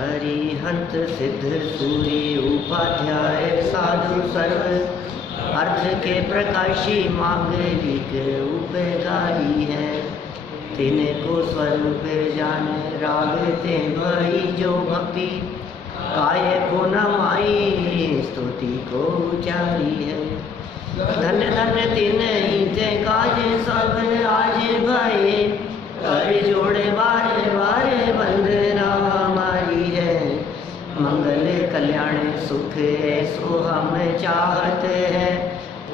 हरिहंत सिद्ध सूर्य उपाध्याय साधु सर्व अर्थ के प्रकाशी मांगलिक उपकारी है। तिनको स्वरूप जाने रागते भई जो भक्ति काय को न माई स्तुति को उचारी है। धन्य धन्य तिन ही ते काज सब आज भये कर जोड़े बारे बारे वंदना हमारी है। मंगल कल्याण सुख ऐसो हम चाहत है।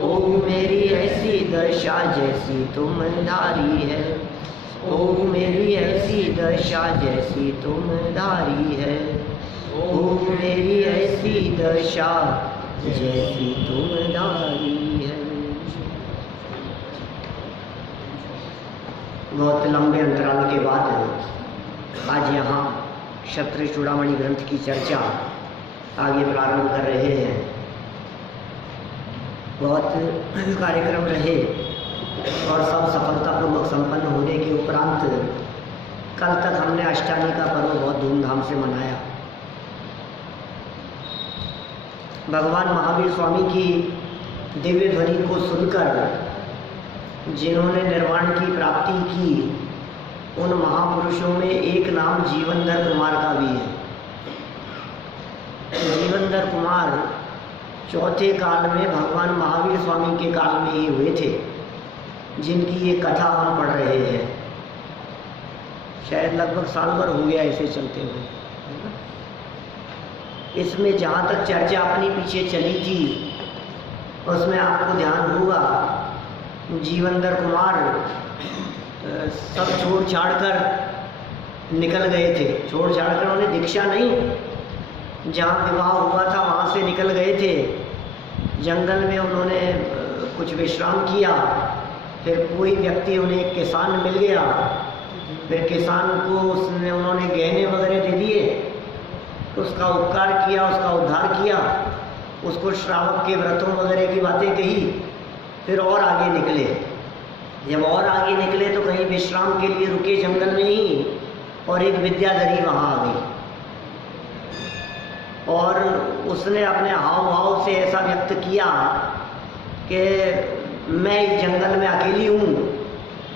ओ मेरी ऐसी दशा जैसी तुम धारी है। ओ मेरी ऐसी दशा जैसी तुम धारी है। ओ मेरी ऐसी दशा जैसी तुम धारी है। बहुत लंबे अंतराल के बाद आज यहाँ क्षत्रिय चूड़ामणि ग्रंथ की चर्चा आगे प्रारंभ कर रहे हैं। बहुत कार्यक्रम रहे और सब सफलतापूर्वक संपन्न होने के उपरांत कल तक हमने अष्टानी का पर्व बहुत धूमधाम से मनाया। भगवान महावीर स्वामी की दिव्य ध्वनि को सुनकर जिन्होंने निर्वाण की प्राप्ति की उन महापुरुषों में एक नाम जीवनधर कुमार का भी है। जीवनधर कुमार चौथे काल में भगवान महावीर स्वामी के काल में ही हुए थे, जिनकी ये कथा हम पढ़ रहे हैं। शायद लगभग साल भर हो गया इसे चलते हुए। इसमें जहाँ तक चर्चा अपनी पीछे चली थी उसमें आपको ध्यान होगा जीवनधर कुमार सब छोड़ छाड़ कर निकल गए थे। छोड़ छाड़ कर उन्हें दीक्षा नहीं, जहाँ विवाह हुआ था वहाँ से निकल गए थे। जंगल में उन्होंने कुछ विश्राम किया। फिर कोई व्यक्ति उन्हें एक किसान मिल गया। फिर किसान को उन्होंने गहने वगैरह दे दिए, उसका उपकार किया, उसका उद्धार किया, उसको श्रावक के व्रतों वगैरह की बातें कही। फिर और आगे निकले। जब और आगे निकले तो कहीं विश्राम के लिए रुके जंगल में ही, और एक विद्याधरी वहाँ आ गई और उसने अपने हाव भाव से ऐसा व्यक्त किया कि मैं इस जंगल में अकेली हूँ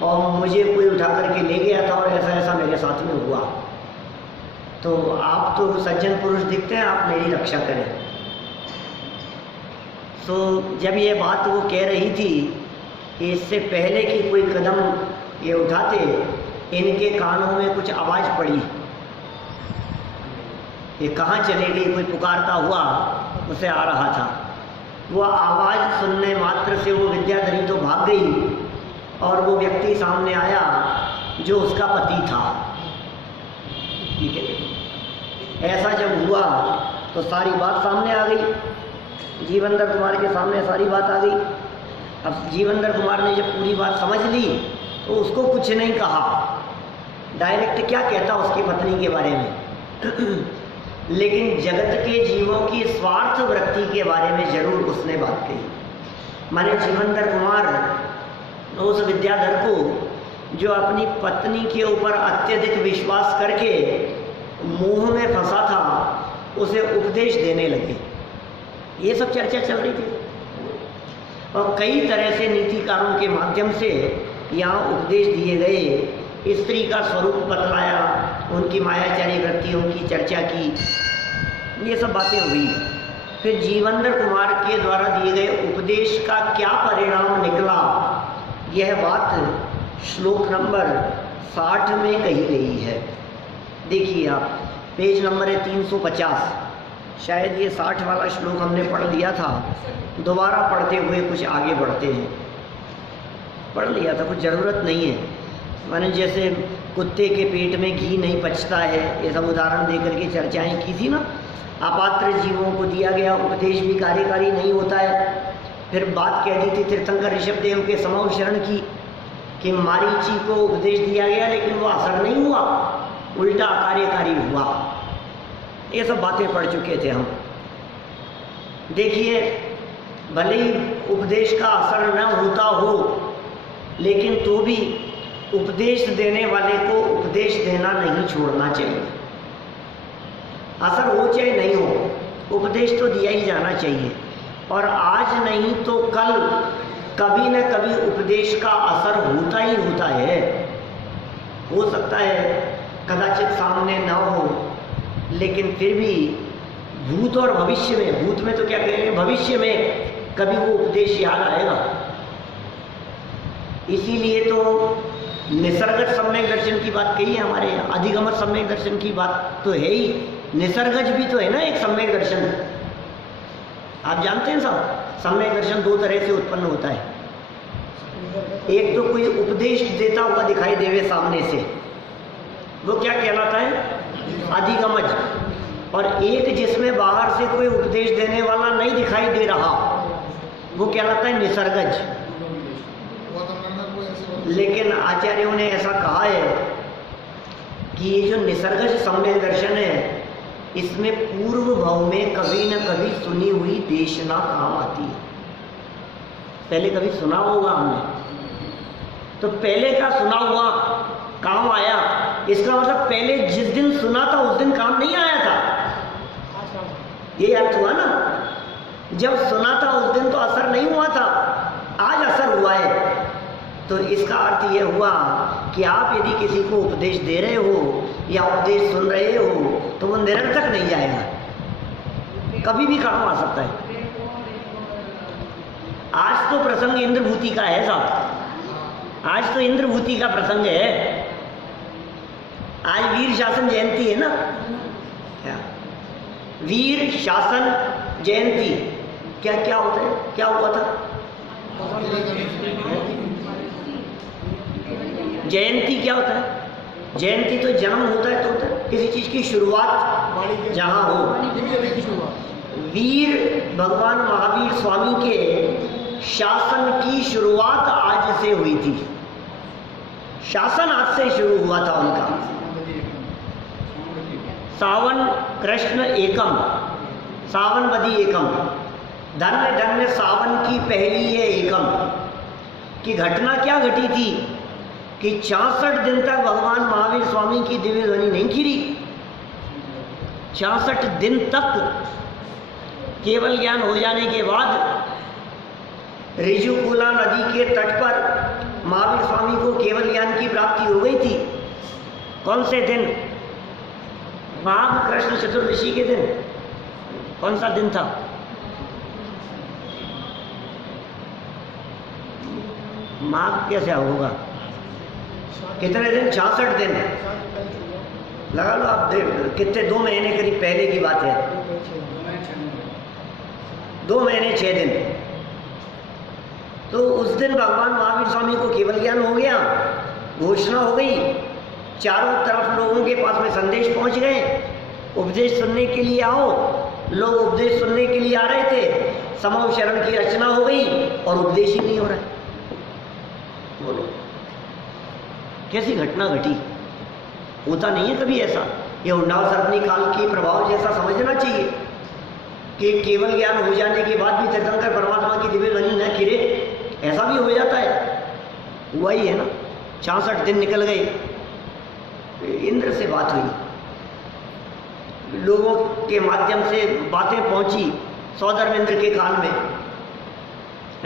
और मुझे कोई उठा करके ले गया था और ऐसा ऐसा मेरे साथ में हुआ, तो आप तो सज्जन पुरुष दिखते हैं, आप मेरी रक्षा करें। तो जब ये बात वो कह रही थी कि इससे पहले कि कोई कदम ये उठाते, इनके कानों में कुछ आवाज़ पड़ी। ये कहाँ चले गई, कोई पुकारता हुआ उसे आ रहा था। वो आवाज़ सुनने मात्र से वो विद्याधरी तो भाग गई और वो व्यक्ति सामने आया जो उसका पति था। ठीक है, ऐसा जब हुआ तो सारी बात सामने आ गई। जीवनधर कुमार के सामने सारी बात आ गई। अब जीवनधर कुमार ने जब पूरी बात समझ ली तो उसको कुछ नहीं कहा, डायरेक्ट क्या कहता उसकी पत्नी के बारे में लेकिन जगत के जीवों की स्वार्थ वृत्ति के बारे में जरूर उसने बात कही। माने जीवनधर कुमार उस विद्याधर को जो अपनी पत्नी के ऊपर अत्यधिक विश्वास करके मोह में फंसा था, उसे उपदेश देने लगे। ये सब चर्चा चल रही थी और कई तरह से नीतिकारों के माध्यम से यहाँ उपदेश दिए गए। स्त्री का स्वरूप बतलाया, उनकी मायाचारी वृत्तियों की चर्चा की, ये सब बातें हुई। फिर जीवनधर कुमार के द्वारा दिए गए उपदेश का क्या परिणाम निकला, यह बात श्लोक नंबर 60 में कही गई है। देखिए आप, पेज नंबर है 350। शायद ये 60 वाला श्लोक हमने पढ़ लिया था, दोबारा पढ़ते हुए कुछ आगे बढ़ते हैं। पढ़ लिया था, कुछ ज़रूरत नहीं है। मैंने जैसे कुत्ते के पेट में घी नहीं पचता है, ये सब उदाहरण दे करके चर्चाएं की थी ना। अपात्र जीवों को दिया गया उपदेश भी कार्यकारी नहीं होता है। फिर बात कह दी थी तीर्थंकर ऋषभदेव के समौ शरण की कि मारीची को उपदेश दिया गया लेकिन वो असर नहीं हुआ, उल्टा कार्यकारी हुआ। ये सब बातें पढ़ चुके थे हम। देखिए, भले ही उपदेश का असर न होता हो, लेकिन तो भी उपदेश देने वाले को उपदेश देना नहीं छोड़ना चाहिए। असर हो चाहे नहीं हो, उपदेश तो दिया ही जाना चाहिए। और आज नहीं तो कल कभी न कभी उपदेश का असर होता ही होता है। हो सकता है कदाचित सामने ना हो, लेकिन फिर भी भूत और भविष्य में, भूत में तो क्या कहेंगे, भविष्य में कभी वो उपदेश याद आएगा। इसीलिए तो निसर्गज सम्यक दर्शन की बात कही है हमारे यहाँ, अधिगमत सम्यक दर्शन की बात तो है ही, निसर्गज भी तो है ना एक सम्यक दर्शन। आप जानते हैं साहब, सम्यक दर्शन दो तरह से उत्पन्न होता है। एक तो कोई उपदेश देता हुआ दिखाई देवे सामने से, वो क्या कहलाता है, अधिगमज। और एक जिसमें बाहर से कोई उपदेश देने वाला नहीं दिखाई दे रहा, वो कहलाता है निसर्गज। लेकिन आचार्यों ने ऐसा कहा है कि ये जो निसर्गज सम्यक दर्शन है, इसमें पूर्व भाव में कभी न कभी सुनी हुई देशना काम आती है। पहले कभी सुना होगा हमने, तो पहले का सुना हुआ काम आया, इसका मतलब पहले जिस दिन सुना था उस दिन काम नहीं आया था, ये अर्थ हुआ ना। जब सुना था उस दिन तो असर नहीं हुआ था, आज असर हुआ है। तो इसका अर्थ यह हुआ कि आप यदि किसी को उपदेश दे रहे हो या उपदेश सुन रहे हो तो वो निरर्थक नहीं जाएगा, कभी भी काम आ सकता है। आज तो प्रसंग इंद्रभूति का है साहब, आज तो इंद्रभूति का प्रसंग है। आज वीर शासन जयंती है ना, वीर शासन जयंती। क्या क्या होता है, क्या हुआ था? जयंती क्या होता है? जयंती तो जन्म होता है, तो होता है किसी चीज की शुरुआत जहां हो। वीर भगवान महावीर स्वामी के शासन की शुरुआत आज से हुई थी। शासन आज से शुरू हुआ था उनका। सावन कृष्ण एकम, सावन बदी एकम, धन्य धन्य सावन की पहली है एकम। की घटना क्या घटी थी कि 66 दिन तक भगवान महावीर स्वामी की दिव्य ध्वनि नहीं खिली। 66 दिन तक केवल ज्ञान हो जाने के बाद ऋजुकुला नदी के तट पर महावीर स्वामी को केवल ज्ञान की प्राप्ति हो गई थी। कौन से दिन? माघ कृष्ण चतुर्दशी के दिन। कौन सा दिन था? माघ कैसे होगा? कितने दिन? 66 दिन लगा लो आप, कितने, 2 महीने करीब पहले की बात है। 2 महीने 6 दिन। तो उस दिन भगवान महावीर स्वामी को केवल ज्ञान हो गया, घोषणा हो गई, चारों तरफ लोगों के पास में संदेश पहुंच गए, उपदेश सुनने के लिए आओ। लोग उपदेश सुनने के लिए आ रहे थे, समूह शरण की रचना हो गई और उपदेश ही नहीं हो रहा है। बोलो कैसी घटना घटी? होता नहीं है कभी ऐसा। ये उन्नाव सर्पनी काल के प्रभाव जैसा समझना चाहिए कि केवल ज्ञान हो जाने के बाद भी तीर्थंकर परमात्मा की दिव्य ध्वनि न खिरे, ऐसा भी हो जाता है। हुआ ही है ना। 66 दिन निकल गए, इंद्र से बात हुई, लोगों के माध्यम से बातें पहुंची सौधर्म इंद्र के कान में।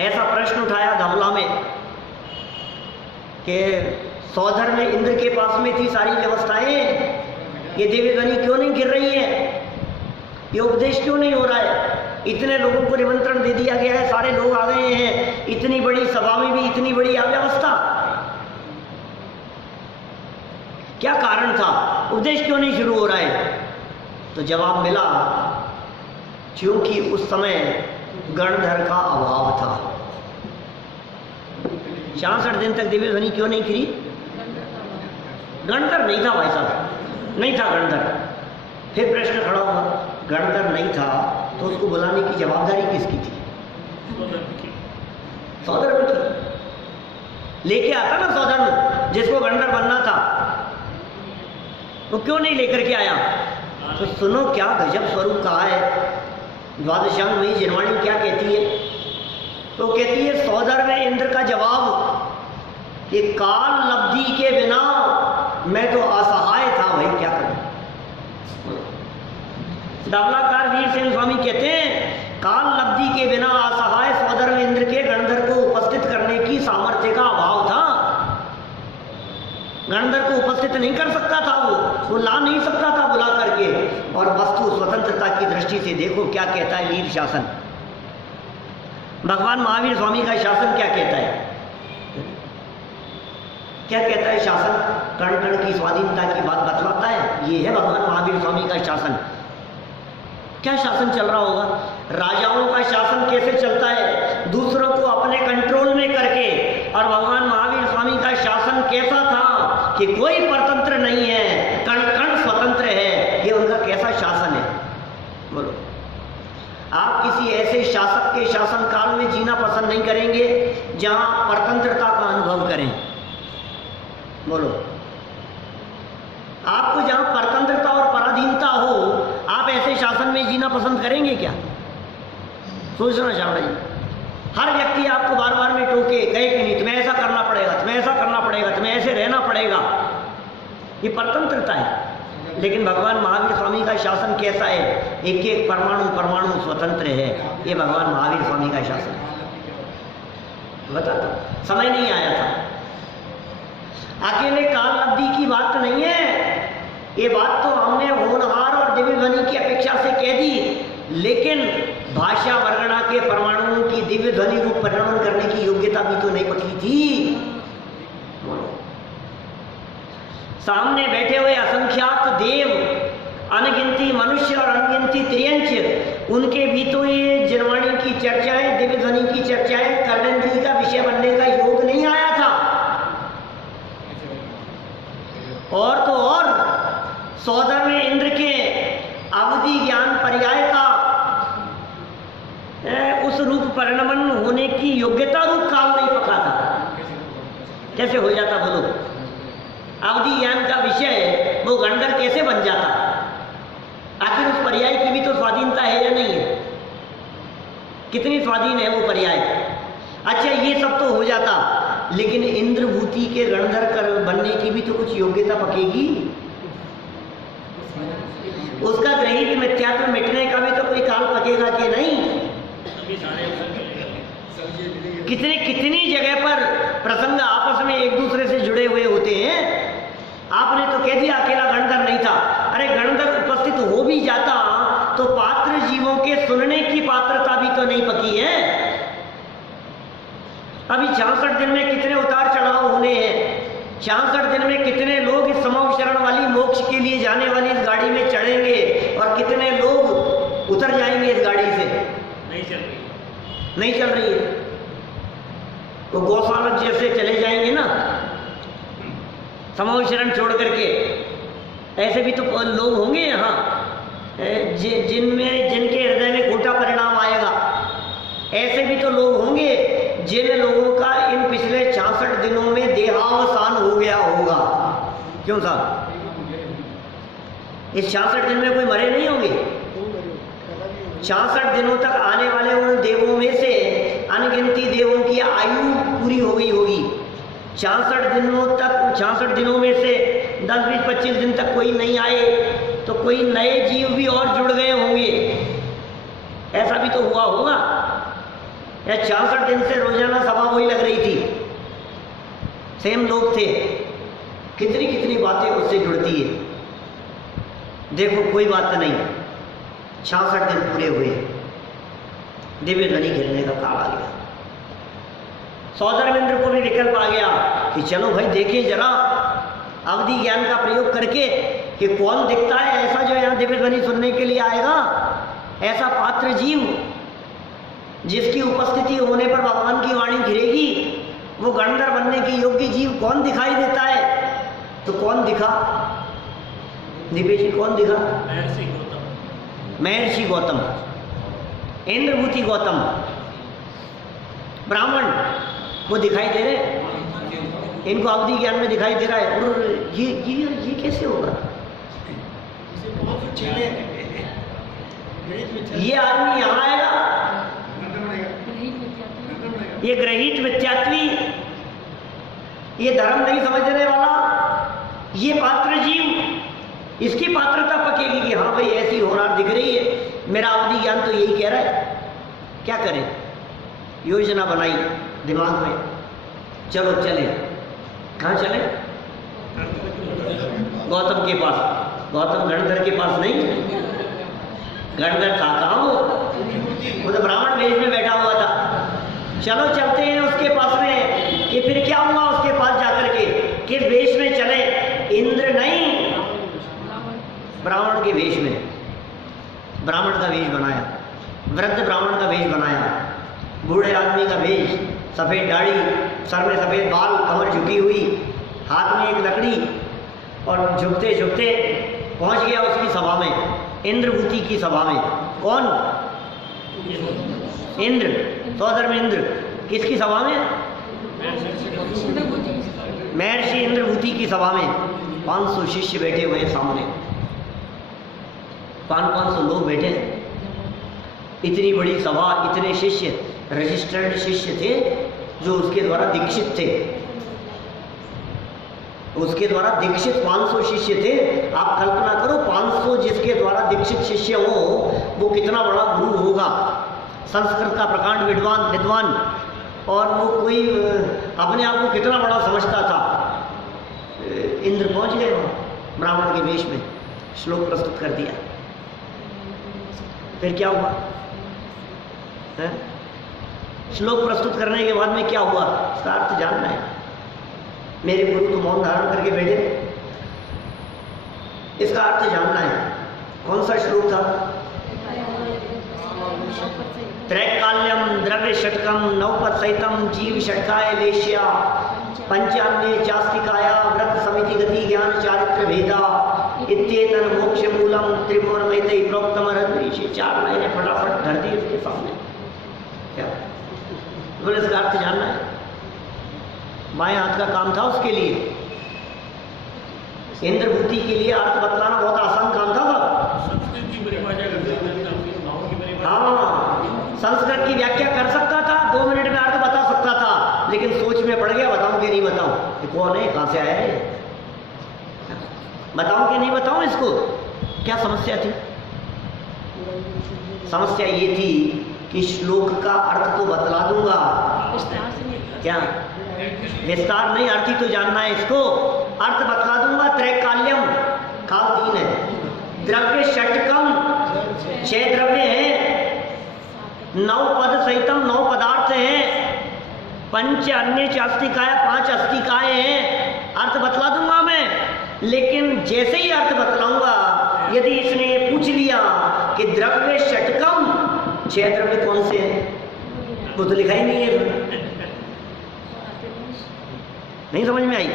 ऐसा प्रश्न उठाया धवला में कि सौधर्म इंद्र के पास में थी सारी व्यवस्थाएं, ये दिव्य ध्वनि क्यों नहीं गिर रही है, ये उपदेश क्यों नहीं हो रहा है? इतने लोगों को निमंत्रण दे दिया गया है, सारे लोग आ गए हैं, इतनी बड़ी सभा में भी इतनी बड़ी अव्यवस्था, क्या कारण था? उपदेश क्यों नहीं शुरू हो रहा है? तो जवाब मिला, क्योंकि उस समय गणधर का अभाव था। 66 दिन तक दिव्य ध्वनि क्यों नहीं खिली? गणधर नहीं था भाई साहब, नहीं था गणधर। फिर प्रश्न खड़ा हुआ, गणधर नहीं था तो उसको बुलाने की जवाबदारी किसकी थी? सौधर्म की। लेके आता ना सौधर्म, जिसको गणधर बनना था, वो क्यों नहीं लेकर के आया? तो सुनो क्या गजब स्वरूप कहा है द्वादशांग में जिनवाणी क्या कहती है? तो कहती है सौधर्म इंद्र का जवाब कि काल लब्धि के बिना मैं तो असहाय था, भाई क्या करूं। दावलाकार वीरसेन स्वामी कहते हैं काल लब्धि के बिना असहाय सौधर्म इंद्र के गणधर को उपस्थित करने की सामर्थ्य का अभाव था। गणधर को उपस्थित नहीं कर सकता था, वो ला नहीं सकता था बुला करके। और वस्तु स्वतंत्रता की दृष्टि से देखो क्या कहता है वीर शासन, भगवान महावीर स्वामी का शासन क्या कहता है, क्या कहता है शासन, कण कण की स्वाधीनता की बात बतलाता है। ये है भगवान महावीर स्वामी का शासन। क्या शासन चल रहा होगा, राजाओं का शासन कैसे चलता है, दूसरों को अपने कंट्रोल में करके। और भगवान महावीर स्वामी का शासन कैसा था कि कोई परतंत्र नहीं है, कण कण स्वतंत्र है। ये उनका कैसा शासन है बोलो। आप किसी ऐसे शासक के शासन काल में जीना पसंद नहीं करेंगे जहां परतंत्रता का अनुभव करें बोलो। आपको जहां परतंत्रता और पराधीनता हो, आप ऐसे शासन में जीना पसंद करेंगे क्या? सोचना चावड़ा जी। हर व्यक्ति आपको बार बार में टोके, कहे कि नहीं तुम्हें ऐसा करना पड़ेगा, तुम्हें ऐसा करना पड़ेगा, तुम्हें ऐसे रहना पड़ेगा। ये परतंत्रता है। लेकिन भगवान महावीर स्वामी का शासन कैसा है, एक एक परमाणु परमाणु स्वतंत्र है। ये भगवान महावीर स्वामी का शासन बता दो। समय नहीं आया था, अकेले काल लब्धि की बात नहीं है। ये बात तो हमने होनहार और दिव्य ध्वनि की अपेक्षा से कह दी, लेकिन भाषा वर्णना के परमाणुओं की दिव्य ध्वनि रूप परिणमन करने की योग्यता भी तो नहीं पकी थी। सामने बैठे हुए असंख्यात देव, अनगिनती मनुष्य और अनगिनती त्रियंच, उनके भी तो ये जनवाणी की चर्चाएं, दिव्य ध्वनि की चर्चाएं कर्णेंद्रिय का विषय बनने का योग नहीं आया था। और तो और सौधर्म इंद्र के अवधि ज्ञान पर्याय का उस रूप परिणमन होने की योग्यता रूप काल नहीं पका था। कैसे हो जाता बोलो? अवधि ज्ञान का विषय वो गणधर कैसे बन जाता? आखिर उस पर्याय की भी तो स्वाधीनता है या नहीं है? कितनी स्वाधीन है वो पर्याय? अच्छा ये सब तो हो जाता, लेकिन इंद्रभूति के गणधर कर बनने की भी तो कुछ योग्यता पकेगी। उसका ग्रहित मिथ्यात्व मिटने का भी तो कोई काल पकेगा कि नहीं? कितनी जगह पर प्रसंग आपस में एक दूसरे से जुड़े हुए होते हैं। आपने तो कह दिया अकेला गणधर नहीं था। अरे गणधर उपस्थित हो भी जाता तो पात्र जीवों के सुनने की पात्रता भी तो नहीं पकी है। अभी 66 दिन में कितने उतार चढ़ाव होने हैं। 66 दिन में कितने लोग इस समव शरण वाली मोक्ष के लिए जाने वाली इस गाड़ी में चढ़ेंगे और कितने लोग उतर जाएंगे इस गाड़ी से। नहीं चल रही है तो गौशाला जैसे चले जाएंगे ना समव शरण छोड़ करके। ऐसे भी तो लोग होंगे यहाँ जिनके हृदय में खोटा परिणाम आएगा। ऐसे भी तो लोग होंगे जिन लोगों का इन पिछले 66 दिनों में देहावसान हो गया होगा। क्यों साहब? इस 66 दिन में कोई मरे नहीं होंगे। 66 दिनों तक आने वाले उन देवों में से अनगिनती देवों की आयु पूरी हो गई होगी। 66 दिनों में से 10, 20, 25 दिन तक कोई नहीं आए तो कोई नए जीव भी और जुड़ गए होंगे। ऐसा भी तो हुआ होगा। या 66 दिन से रोजाना सभा वही लग रही थी, सेम लोग थे। कितनी कितनी बातें उससे जुड़ती है। देखो कोई बात नहीं, 66 दिन पूरे हुए, दिव्य ध्वनि खेलने का काल आ गया। सौधर्मेंद्र को भी विकल्प आ गया कि चलो भाई देखें जरा अवधि ज्ञान का प्रयोग करके कि कौन दिखता है ऐसा जो यहाँ दिव्य ध्वनि सुनने के लिए आएगा। ऐसा पात्र जीव जिसकी उपस्थिति होने पर भगवान की वाणी घिरेगी। वो गणधर बनने की योग्य जीव कौन दिखाई देता है? तो कौन दिखा? दिव्य जी कौन दिखा? महर्षि गौतम, इंद्रभूति गौतम, ब्राह्मण वो दिखाई दे रहे। इनको अवधि ज्ञान में दिखाई दे रहा है। और ये कैसे होगा? ये आदमी यहाँ आएगा, ये ग्रहित मिथ्यात्वी, ये धर्म नहीं समझने वाला, ये पात्र जीव इसकी पात्रता पकेगी कि हाँ भाई ऐसी होनार दिख रही है, मेरा अवधि ज्ञान तो यही कह रहा है। क्या करें? योजना बनाई दिमाग में, चलो चले। कहाँ चले? गौतम के पास। गौतम गणधर के पास नहीं, गणधर था कहाँ वो तो ब्राह्मण वेश में बैठा हुआ था। चलो चलते हैं उसके पास में। कि फिर क्या हुआ उसके पास जाकर के? किस वेश में चले? इंद्र नहीं, ब्राह्मण के वेश में। ब्राह्मण का वेश बनाया, वृद्ध ब्राह्मण का वेश बनाया, बूढ़े आदमी का वेश, सफ़ेद दाढ़ी, सर में सफ़ेद बाल, कमर झुकी हुई, हाथ में एक लकड़ी, और झुकते झुकते पहुंच गया उसकी सभा में, इंद्रभूति की सभा में। कौन? इंद्र, सौधर्म इंद्र। किसकी सभा में? महर्षि इंद्रभूति की सभा में 500 शिष्य बैठे हुए हैं सामने। 500 लोग बैठे हैं। इतनी बड़ी सभा, इतने शिष्य, रजिस्टर्ड शिष्य थे जो उसके द्वारा दीक्षित थे। उसके द्वारा दीक्षित 500 शिष्य थे। आप कल्पना करो 500 जिसके द्वारा दीक्षित शिष्य हो वो कितना बड़ा गुरु होगा। संस्कृत का प्रकांड विद्वान, और वो कोई अपने आप को कितना बड़ा समझता था। इंद्र पहुंच गए वहाँ ब्राह्मण के वेश में, श्लोक प्रस्तुत कर दिया। फिर क्या हुआ है? श्लोक प्रस्तुत करने के बाद में क्या हुआ इसका अर्थ जानना है। मेरे गुरु तो मौन धारण करके बैठे, इसका अर्थ जानना है। कौन सा श्लोक था? त्रैकाल्यम द्रव्य षटकम नवपद सहितम जीव षटकाय लेश्या पंचान्य चास्तिकाया व्रत समिति गति ज्ञान चारित्र भेदा इत्येतन मोक्ष मूलम त्रिभुवन मैत्री प्रोक्तम रद्रीशे। 4 लाइनें फटाफट धर दी उसके सामने। क्या बोले? इसका अर्थ जानना है। बाएं हाथ का काम था उसके लिए। इंद्रभूति के लिए अर्थ बतलाना बहुत आसान काम था। हाँ, संस्कृत की व्याख्या कर सकता था, 2 मिनट में अर्थ बता सकता था, लेकिन सोच में पड़ गया बताऊं कि नहीं बताऊं, कि कौन है, कहां से आया है, बताऊं कि नहीं बताऊं इसको। क्या समस्या थी? समस्या ये थी कि श्लोक का अर्थ तो बतला दूंगा, क्या विस्तार नहीं, अर्थ ही तो जानना है इसको। अर्थ बतला दूंगा। त्रैकाल्यम, काल 3 है, द्रव्य षटकम 6 द्रव्य हैं, 9 पद सहितम 9 पदार्थ हैं, पंच अन्य चास्तिकाय 5 अस्तिकाएं हैं। अर्थ बतला दूंगा मैं, लेकिन जैसे ही अर्थ बतलाऊंगा यदि इसने ये पूछ लिया कि द्रव्य षटकम 6 द्रव्य कौन से हैं, वो तो लिखा ही नहीं है, नहीं समझ में आई।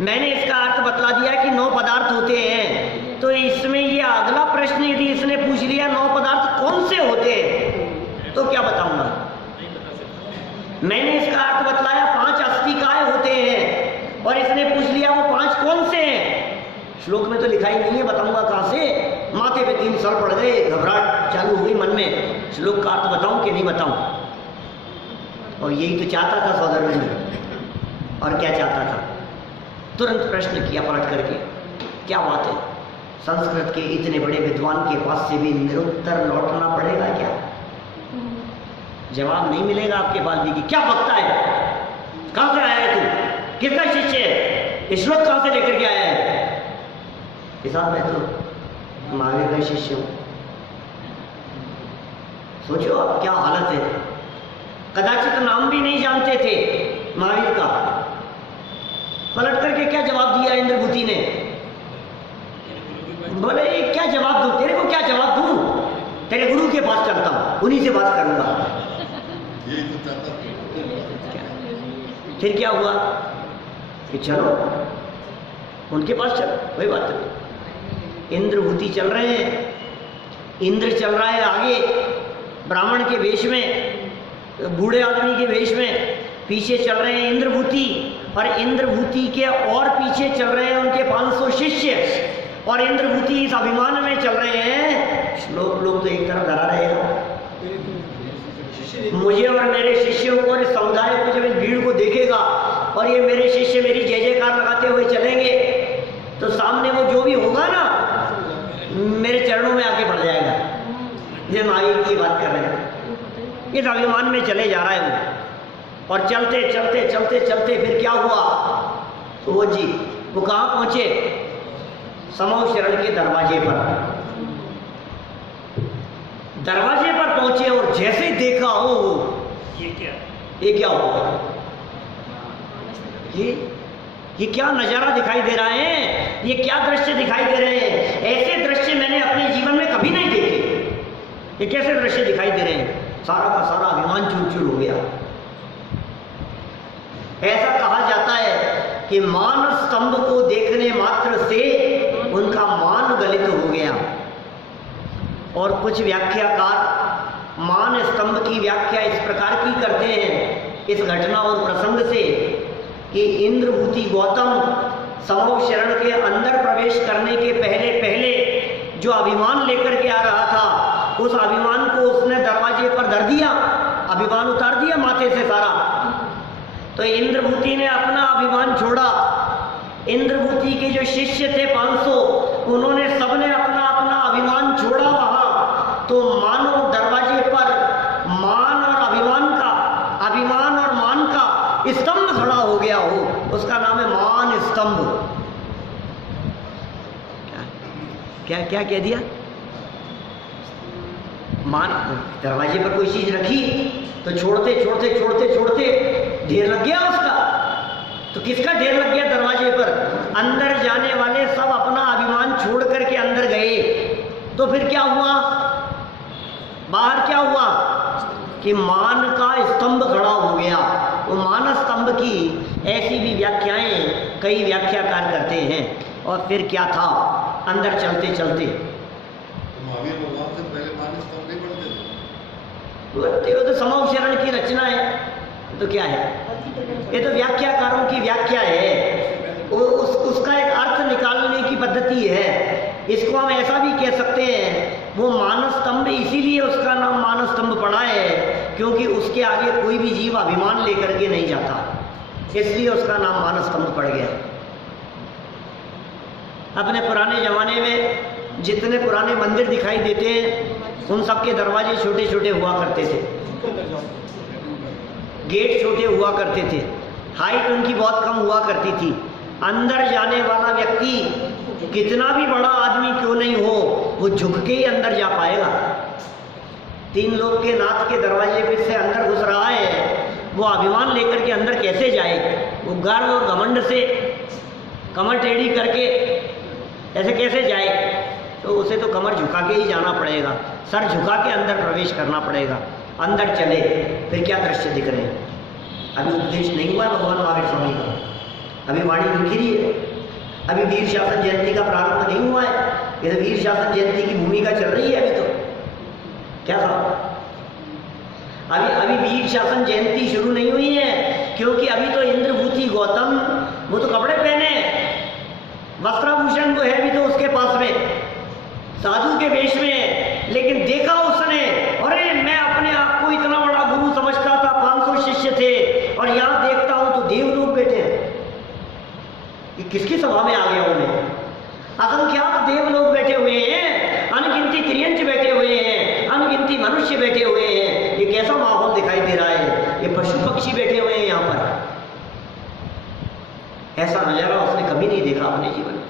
मैंने इसका अर्थ बतला दिया कि 9 पदार्थ होते हैं, तो इसमें ये अगला प्रश्न यदि इसने पूछ लिया 9 पदार्थ कौन से होते हैं, तो क्या बताऊंगा। मैंने इसका अर्थ बतलाया 5 अस्तिकाय होते हैं, और इसने पूछ लिया वो 5 कौन से हैं। श्लोक में तो लिखा ही नहीं है, बताऊंगा कहां से। माथे पे 3 सर पड़ गए, घबराहट चालू हुई मन में, श्लोक का अर्थ बताऊं कि नहीं बताऊं। और यही तो चाहता था सौधर्म जी। और क्या चाहता था? तुरंत प्रश्न किया पलट करके, क्या बात है, संस्कृत के इतने बड़े विद्वान के पास से भी निरुत्तर लौटना पड़ेगा क्या? जवाब नहीं मिलेगा आपके वाल्मीकि। क्या बकता है? कहां से आया है तू? किसका शिष्य है? इस श्लोक कहां से लेकर के आया है? साहब मैं तो महावीर का शिष्य हूं। सोचो आप क्या हालत है। कदाचित नाम भी नहीं जानते थे महावीर का। पलट करके क्या जवाब दिया इंद्रभूति ने? बोले क्या जवाब दूं तेरे को? क्या जवाब दूं? तेरे गुरु के पास चलता हूं, उन्हीं से बात करूंगा। फिर क्या हुआ कि चलो उनके पास चलो, वही बात है। इंद्रभूति चल रहे हैं, इंद्र चल रहा है आगे ब्राह्मण के वेश में, बूढ़े आदमी के वेश में, पीछे चल रहे हैं इंद्रभूति, और इंद्रभूति के और पीछे चल रहे हैं उनके 500 शिष्य, और इंद्रभूति इस अभिमान में चल रहे हैं। श्लोक लोग तो एक तरफ धरा रहेगा, मुझे और मेरे शिष्यों को और इस समुदाय को जब इस भीड़ को देखेगा और ये मेरे शिष्य मेरी जय जयकार लगाते हुए चलेंगे, तो सामने वो जो भी होगा ना मेरे चरणों में आके पड़ जाएगा। जब महावीर की बात कर रहे हैं, इस अभिमान में चले जा रहा है वो, और चलते चलते चलते चलते फिर क्या हुआ, तो वो जी वो कहाँ पहुंचे, समूह शरण के दरवाजे पर। दरवाजे पर पहुंचे और जैसे देखा हो ये क्या हुआ, ये क्या नजारा दिखाई दे रहा है, ये क्या दृश्य दिखाई दे रहे हैं। ऐसे दृश्य मैंने अपने जीवन में कभी नहीं देखे। ये कैसे दृश्य दिखाई दे रहे हैं, सारा का सारा अभिमान चूर चूर हो गया। ऐसा कहा जाता है कि मान स्तंभ को देखने मात्र से उनका मान गलित हो गया। और कुछ व्याख्याकार मान स्तंभ की व्याख्या इस प्रकार की करते हैं इस घटना और प्रसंग से कि इंद्रभूति गौतम समूह शरण के अंदर प्रवेश करने के पहले पहले जो अभिमान लेकर के आ रहा था, उस अभिमान को उसने दरवाजे पर धर दिया, अभिमान उतार दिया माथे से सारा। तो इंद्रभूति ने अपना अभिमान छोड़ा। इंद्रभूति के जो शिष्य थे 500, उन्होंने सबने अपना अपना अभिमान छोड़ा वहां। तो मानो दरवाजे पर मान और अभिमान और मान का स्तंभ खड़ा हो गया हो, उसका नाम है मान स्तंभ। क्या क्या कह दिया, मान दरवाजे पर कोई चीज रखी तो छोड़ते छोड़ते छोड़ते छोड़ते ढेर लग गया उसका। तो किसका ढेर लग गया दरवाजे पर, अंदर जाने वाले सब अपना अभिमान छोड़ करके अंदर गए। तो फिर क्या हुआ, बाहर क्या हुआ कि मान का स्तंभ खड़ा हो गया। वो मान स्तंभ की ऐसी भी व्याख्याएं कई व्याख्याकार करते हैं। और फिर क्या था, अंदर चलते चलते महावीर भगवान से पहले मान स्तंभ नहीं बनते थे। वो तो समूह शरण की रचना है, तो क्या है, ये तो व्याख्याकारों की व्याख्या है। उसका एक अर्थ निकालने की पद्धति है। इसको हम ऐसा भी कह सकते हैं, वो मान स्तंभ इसीलिए उसका नाम मान स्तंभ पड़ा है क्योंकि उसके आगे कोई भी जीव अभिमान लेकर के नहीं जाता, इसलिए उसका नाम मान स्तंभ पड़ गया। अपने पुराने जमाने में जितने पुराने मंदिर दिखाई देते हैं उन सबके दरवाजे छोटे छोटे हुआ करते थे, गेट छोटे हुआ करते थे, हाइट उनकी बहुत कम हुआ करती थी। अंदर जाने वाला व्यक्ति कितना भी बड़ा आदमी क्यों नहीं हो, वो झुक के ही अंदर जा पाएगा। 3 लोग के नाथ के दरवाजे पे से अंदर घुस रहा है, वो अभिमान लेकर के अंदर कैसे जाए, वो गर्व और घमंड से कमर टेढ़ी करके ऐसे कैसे जाए। तो उसे तो कमर झुका के ही जाना पड़ेगा, सर झुका के अंदर प्रवेश करना पड़ेगा। अंदर चले, फिर क्या दृश्य दिख रहे हैं। अभी उपदेश नहीं हुआ भगवान महावीर स्वामी का, अभी वाणी लिखी रही है, अभी वीर शासन जयंती का प्रारंभ नहीं हुआ है। ये तो वीर शासन जयंती की भूमिका चल रही है। अभी तो क्या था, अभी वीर शासन जयंती शुरू नहीं हुई है, क्योंकि अभी तो इंद्रभूति गौतम वो तो कपड़े पहने, वस्त्राभूषण वो है भी तो उसके पास में, साधु के वेश में। लेकिन देखा उसने, अरे मैं अपने आप को इतना बड़ा गुरु समझता था, 500 शिष्य थे, और यहाँ देखता हूं तो देवलोक बैठे हैं। ये किसकी सभा में आ गया उन्हें, असंख्यात देवलोक बैठे हुए हैं, अनगिनती त्रियंच बैठे हुए हैं, अनगिनती मनुष्य बैठे हुए हैं। ये कैसा माहौल दिखाई दे रहा है, ये पशु पक्षी बैठे हुए हैं यहाँ पर। ऐसा नजारा उसने कभी नहीं देखा अपने जीवन में।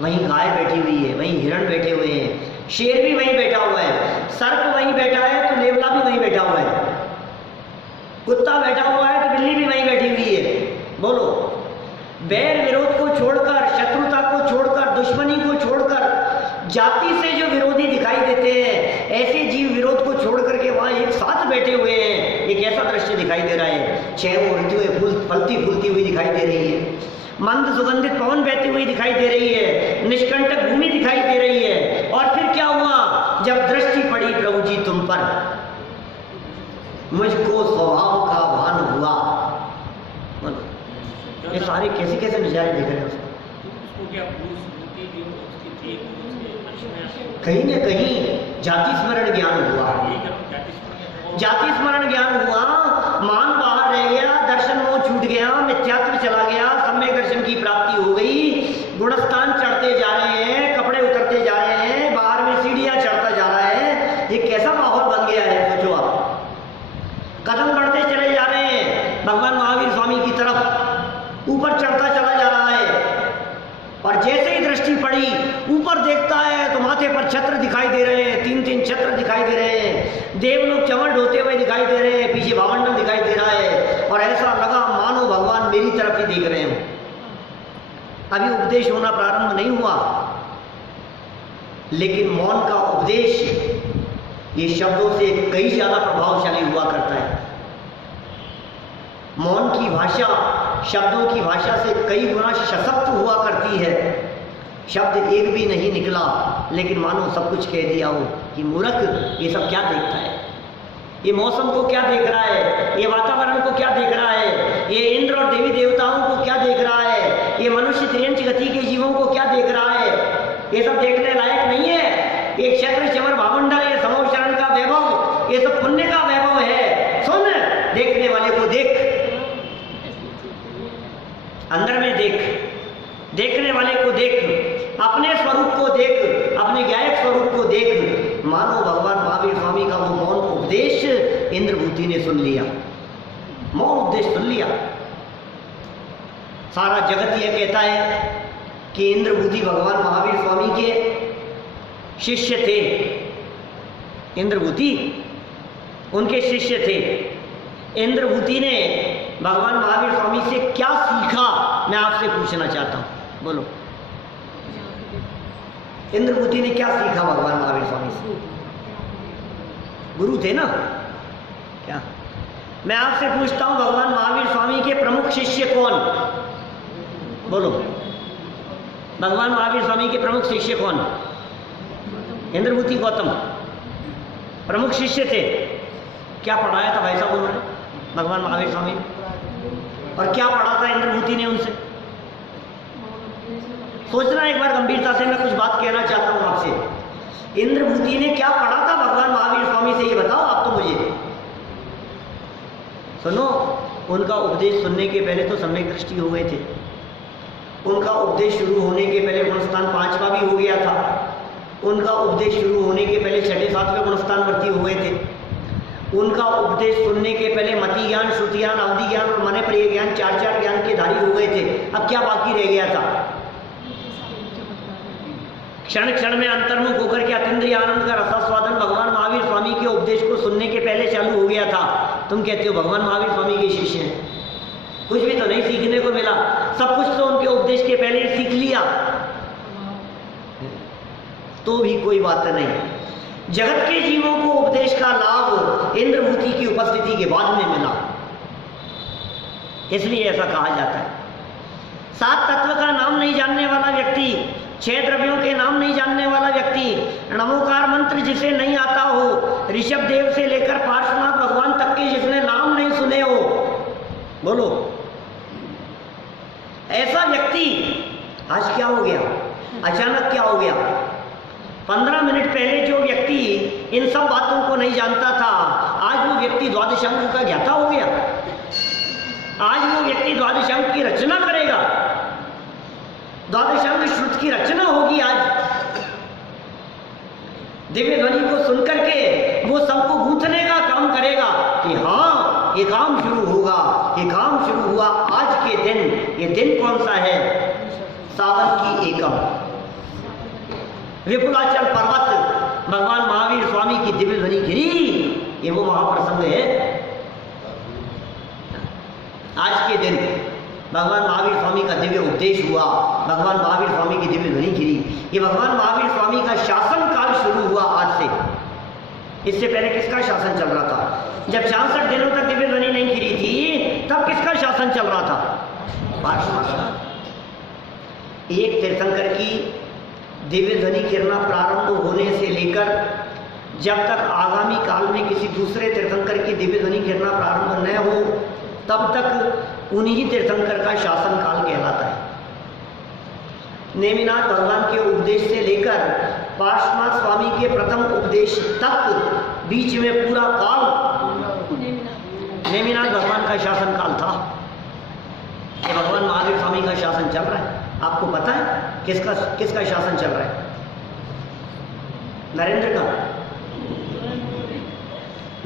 वहीं गाय बैठी हुई है, वहीं हिरण बैठे हुए हैं, शेर भी वहीं बैठा हुआ है, सर्प वहीं बैठा है तो नेवला भी वहीं बैठा हुआ है, कुत्ता बैठा हुआ है तो बिल्ली भी वहीं बैठी हुई है। बोलो, बैर विरोध को छोड़कर, शत्रुता को छोड़कर, दुश्मनी को छोड़कर, जाति से जो विरोधी दिखाई देते हैं, ऐसे जीव विरोध को छोड़ करके वहां एक साथ बैठे हुए हैं। एक ऐसा दृश्य दिखाई दे रहा है। 6 उड़ती हुई फूल फलती फूलती हुई दिखाई दे रही है, मंद सुगंधित पवन बहती हुई दिखाई दे रही है, निष्कंटक भूमि दिखाई दे रही है। और फिर क्या हुआ, जब दृष्टि पड़ी प्रभु जी तुम पर, मुझको स्वभाव का भान हुआ। ये सारे कैसे कैसे नजारे देख रहे हैं उसको। कहीं न कहीं जाति स्मरण ज्ञान हुआ, जाति स्मरण ज्ञान हुआ, मान बाहर रह गया, दर्शन मोह छूट गया, मिथ्यात्व चला गया, सम्यक दर्शन की प्राप्ति हो गई। गुणस्थान चढ़ते जा रहे हैं, कपड़े उतरते जा रहे हैं, पर छत्र दिखाई दे रहे हैं, 3-3 छत्र दिखाई दे रहे हैं, देवलोग चमड़ ढोते हुए दिखाई दे रहे हैं, पीछे भावंडल दिखाई दे रहा है, और ऐसा लगा मानो भगवान मेरी तरफ ही देख रहे हैं। अभी उपदेश होना प्रारंभ नहीं हुआ, लेकिन मौन का उपदेश ये शब्दों से कई ज्यादा प्रभावशाली हुआ करता है। मौन की भाषा शब्दों की भाषा से कई गुना सशक्त हुआ करती है। शब्द एक भी नहीं निकला, लेकिन मानो सब कुछ कह दिया हो कि मूर्ख ये सब क्या देखता है, ये मौसम को क्या देख रहा है, ये वातावरण को क्या देख रहा है, ये इंद्र और देवी देवताओं को क्या देख रहा है, ये मनुष्य त्रियंच गति के जीवों को क्या देख रहा है, ये सब देखने लायक नहीं है। ये क्षत्र चमर भावंडल, ये समोशरण का वैभव, ये सब पुण्य का वैभव है। सुन, देखने वाले को देख, अंदर में देख, देखने वाले को देख, अपने स्वरूप को देख, अपने गायक स्वरूप को देख। मानो भगवान महावीर स्वामी का वो मौन उपदेश इंद्रभूति ने सुन लिया, मौन उपदेश सुन लिया। सारा जगत यह कहता है कि इंद्रभूति भगवान महावीर स्वामी के शिष्य थे। इंद्रभूति उनके शिष्य थे। इंद्रभूति ने भगवान महावीर स्वामी से क्या सीखा, मैं आपसे पूछना चाहता हूं, बोलो। इंद्रभूति ने क्या सीखा भगवान महावीर स्वामी से? गुरु थे ना क्या? मैं आपसे पूछता हूं, भगवान महावीर स्वामी के प्रमुख शिष्य कौन? बोलो। भगवान महावीर स्वामी के प्रमुख शिष्य कौन? इंद्रभूति गौतम प्रमुख शिष्य थे। क्या पढ़ाया था भाई साहब उन्होंने भगवान महावीर स्वामी ने? और क्या पढ़ा था इंद्रभूति ने उनसे? सोचना एक बार गंभीरता से, मैं कुछ बात कहना चाहता हूं आपसे। इंद्रभूति ने क्या पढ़ा था भगवान महावीर स्वामी से, ये बताओ आप तो मुझे। सुनो, उनका उपदेश सुनने के पहले तो सम्यक दृष्टि हो गए थे। उनका उपदेश शुरू होने के पहले गुणस्थान 5वां भी हो गया था। उनका उपदेश शुरू होने के पहले 6-7वें गुणस्थान भर्ती हो गए थे। उनका उपदेश सुनने के पहले मति ज्ञान, श्रुति ज्ञान, अवधि ज्ञान और मने प्रिय ज्ञान, 4 ज्ञान के धारी हो गए थे। अब क्या बाकी रह गया था? क्षण क्षण में अंतर्मुख होकर के अतीन्द्रिय आनंद का रसास्वादन भगवान महावीर स्वामी के उपदेश को सुनने के पहले चालू हो गया था। तुम कहते हो भगवान महावीर स्वामी के शिष्य हैं, कुछ भी तो नहीं सीखने को मिला। सब कुछ तो उनके उपदेश के पहले ही सीख लिया, तो भी कोई बात नहीं। जगत के जीवों को उपदेश का लाभ इंद्रभूति की उपस्थिति के बाद में मिला, इसलिए ऐसा कहा जाता है। 7 तत्व का नाम नहीं जानने वाला व्यक्ति, 6 द्रव्यों के नाम नहीं जानने वाला व्यक्ति, नमोकार मंत्र जिसे नहीं आता हो, ऋषभ देव से लेकर पार्श्वनाथ भगवान तक के जिसने नाम नहीं सुने हो, बोलो, ऐसा व्यक्ति आज क्या हो गया? अचानक क्या हो गया? 15 मिनट पहले जो व्यक्ति इन सब बातों को नहीं जानता था, आज वो व्यक्ति द्वादशांग का ज्ञाता हो गया। आज वो व्यक्ति द्वादशांग की रचना करेगा, द्वादशांग श्रुत की रचना होगी। आज दिव्य ध्वनि को सुनकर के वो सबको गूंथने का काम करेगा कि हाँ, ये काम शुरू होगा, ये काम शुरू हुआ आज के दिन। ये दिन कौन सा है? सावन की एकम, विपुलाचल पर्वत, भगवान महावीर स्वामी की दिव्य ध्वनि गिरी। ये वो महाप्रसंग है। आज के दिन भगवान महावीर स्वामी का दिव्य उपदेश हुआ, भगवान महावीर स्वामी की दिव्य ध्वनि गिरी। ये भगवान महावीर स्वामी का शासन काल शुरू हुआ आज से। इससे पहले किसका शासन चल रहा था? जब 66 दिनों तक दिव्य ध्वनि नहीं गिरी थी, तब किसका शासन चल रहा था? पार्श्वनाथ। एक तीर्थंकर की दिव्य ध्वनि गिरना प्रारंभ होने से लेकर जब तक आगामी काल में किसी दूसरे तीर्थंकर की दिव्य ध्वनि गिरना प्रारंभ न हो, तब तक उन्हीं तीर्थंकर का शासन काल कहलाता है। नेमिनाथ भगवान के उपदेश से लेकर पार्श्वनाथ स्वामी के प्रथम उपदेश तक बीच में पूरा काल नेमिनाथ भगवान का शासन काल था। ये भगवान महावीर स्वामी का शासन चल रहा है। आपको पता है किसका शासन चल रहा है? नरेंद्र का,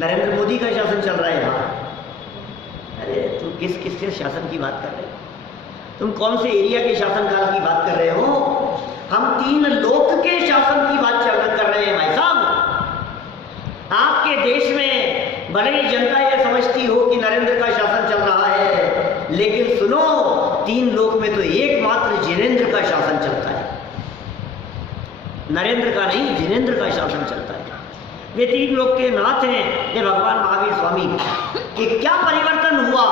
नरेंद्र मोदी का शासन चल रहा है यहाँ। अरे तुम किसके शासन की बात कर रहे हो? तुम कौन से एरिया के शासन काल की बात कर रहे हो? हम 3 लोक के शासन की बात नरेंद्र का नहीं, जिनेंद्र का शासन चलता है। वे तीन लोग के नाथ हैं, ये भगवान महावीर स्वामी। कि क्या परिवर्तन हुआ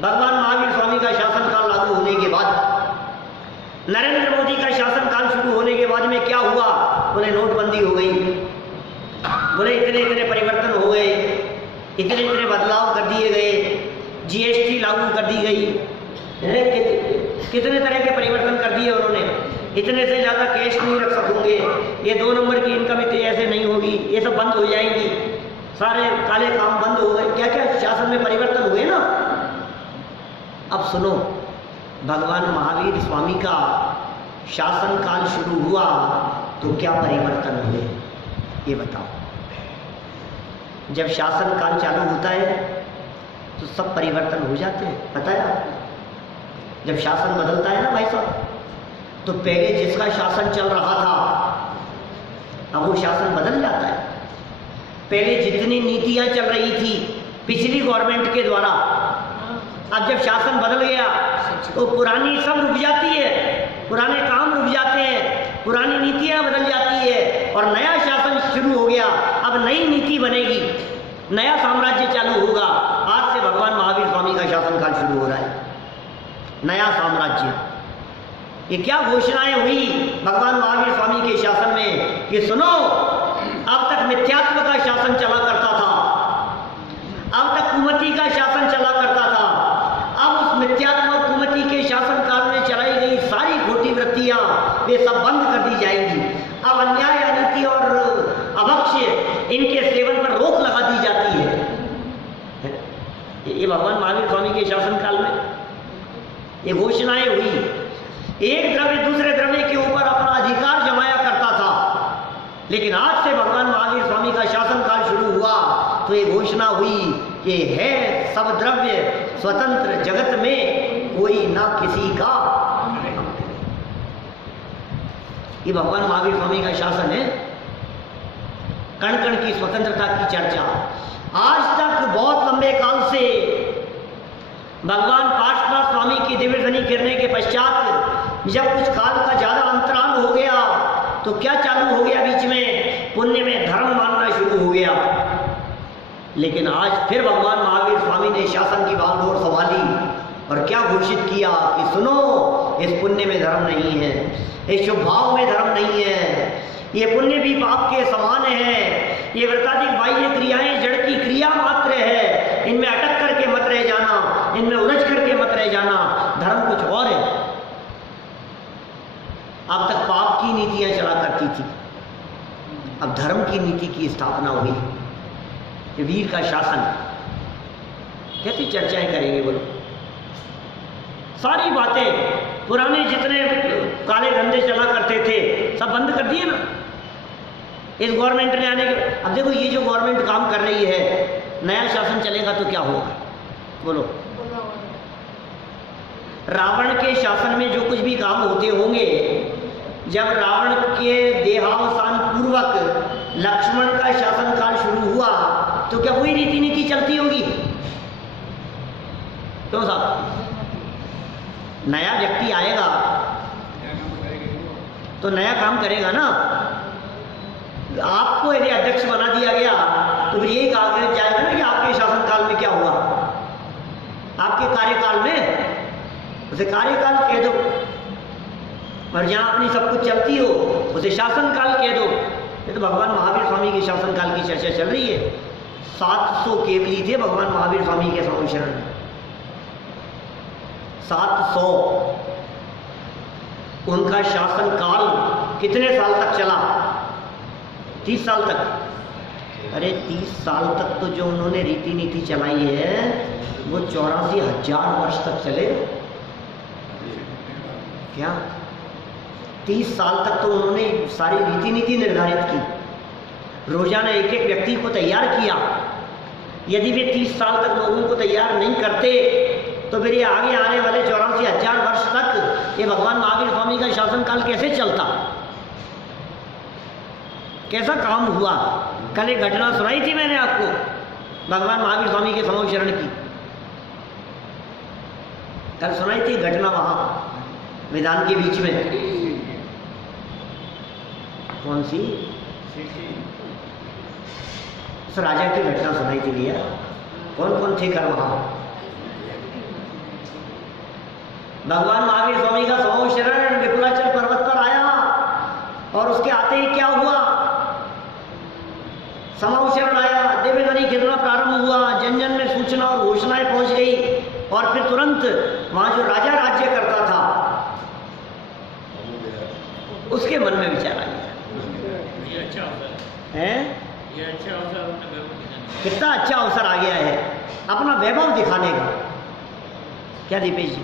भगवान महावीर स्वामी का शासनकाल लागू होने के बाद? नरेंद्र मोदी का शासनकाल शुरू होने के बाद में क्या हुआ? बोले नोटबंदी हो गई, बोले इतने इतने परिवर्तन हो गए, इतने इतने बदलाव कर दिए गए, जीएसटी लागू कर दी गई, कितने तरह के परिवर्तन कर दिए उन्होंने। इतने से ज़्यादा कैश नहीं रख सकोगे, ये 2 नंबर की इनकम इतनी ऐसे नहीं होगी, ये सब बंद हो जाएंगी, सारे काले काम बंद हो गए। क्या क्या शासन में परिवर्तन हुए ना। अब सुनो, भगवान महावीर स्वामी का शासनकाल शुरू हुआ तो क्या परिवर्तन हुए ये बताओ। जब शासनकाल चालू होता है तो सब परिवर्तन हो जाते हैं, पता है आपको। जब शासन बदलता है ना भाई साहब, तो पहले जिसका शासन चल रहा था अब वो शासन बदल जाता है। पहले जितनी नीतियां चल रही थी पिछली गवर्नमेंट के द्वारा, अब जब शासन बदल गया तो पुरानी सब रुक जाती है, पुराने काम रुक जाते हैं, पुरानी नीतियां बदल जाती है और नया शासन शुरू हो गया। अब नई नीति बनेगी, नया साम्राज्य चालू होगा। आज से भगवान महावीर स्वामी का शासनकाल शुरू हो रहा है, नया साम्राज्य। ये क्या घोषणाएं हुई भगवान महावीर स्वामी के शासन में कि सुनो, अब तक मिथ्यात्व का शासन चला करता था, अब तक कुमति का शासन चला करता था। अब उस मिथ्यात्व और कुमति के शासन काल में चलाई गई सारी खोटी वृत्तियां वे सब बंद कर दी जाएंगी। अब अन्याय, अनीति और अभक्ष्य इनके सेवन पर रोक लगा दी जाती है। ये भगवान महावीर स्वामी के शासन काल में ये घोषणाएं हुई। एक द्रव्य दूसरे द्रव्य के ऊपर अपना अधिकार जमाया करता था, लेकिन आज से भगवान महावीर स्वामी का शासनकाल शुरू हुआ तो ये घोषणा हुई कि है सब द्रव्य स्वतंत्र, जगत में कोई ना किसी का। ये भगवान महावीर स्वामी का शासन है। कण कण की स्वतंत्रता की चर्चा आज तक बहुत लंबे काल से भगवान पार्श्वनाथ स्वामी की दिव्य ध्वनि गिरने के पश्चात जब कुछ काल का ज्यादा अंतराल हो गया तो क्या चालू हो गया? बीच में पुण्य में धर्म मानना शुरू हो गया। लेकिन आज फिर भगवान महावीर स्वामी ने शासन की बागडोर संभाली और क्या घोषित किया कि सुनो, इस पुण्य में धर्म नहीं है, इस शुभ भाव में धर्म नहीं है, ये पुण्य भी पाप के समान है, ये व्रताधिक बाह्य क्रियाएं जड़ की क्रिया मात्र है, इनमें अटक करके मत रह जाना, इनमें उलझ करके मत रह जाना, धर्म कुछ और है। अब तक पाप की नीतियां चला करती थी, अब धर्म की नीति की स्थापना हुई। ये वीर का शासन, कैसी चर्चाएं करेंगे बोलो। सारी बातें पुराने जितने काले धंधे चला करते थे सब बंद कर दिए ना इस गवर्नमेंट ने आने के। अब देखो ये जो गवर्नमेंट काम कर रही है, नया शासन चलेगा तो क्या होगा बोलो। रावण के शासन में जो कुछ भी काम होते होंगे, जब रावण के देहावसान पूर्वक लक्ष्मण का शासनकाल शुरू हुआ तो क्या वही रीति नीति चलती होगी? क्यों साहब? नया व्यक्ति आएगा तो नया काम करेगा ना। आपको यदि अध्यक्ष बना दिया गया तो फिर यही कहा जाएगा ना कि आपके शासनकाल में क्या हुआ, आपके कार्यकाल में। उसे कार्यकाल कह दो, और जहां अपनी सब कुछ चलती हो उसे शासनकाल कह दो। ये तो भगवान महावीर स्वामी के शासनकाल की चर्चा चल रही है। 700 केवली थे भगवान महावीर स्वामी के स्वामी शरण में, 700। उनका शासनकाल कितने साल तक चला? 30 साल तक। अरे 30 साल तक तो जो उन्होंने रीति नीति चलाई है वो 84,000 वर्ष तक चले। क्या 30 साल तक तो उन्होंने सारी रीति नीति निर्धारित की, रोजाना एक एक व्यक्ति को तैयार किया। यदि वे 30 साल तक लोगों को तैयार नहीं करते तो फिर ये आगे आने वाले 84,000 वर्ष तक ये भगवान महावीर स्वामी का शासनकाल कैसे चलता, कैसा काम हुआ? कल एक घटना सुनाई थी मैंने आपको भगवान महावीर स्वामी के समूह शरण की। कल सुनाई थी घटना वहां मैदान के बीच में। कौन सी? उस राजा की घटना सुनाई थी भैया। कौन कौन थे कर वहां? भगवान महावीर स्वामी का समूह शरण विपुलाचल पर्वत पर आया और उसके आते ही क्या हुआ? समूह शरण आया, दिव्य ध्वनि गिरना प्रारंभ हुआ, जन जन में सूचना और घोषणाएं पहुंच गई और फिर तुरंत वहां जो राजा राज्य करता था उसके मन में विचार आ गया, ये अच्छा अवसर है ये अच्छा अवसर अपने वैभव दिखाने का। कितना अच्छा अवसर आ गया है अपना वैभव दिखाने का। क्या दीपेश जी,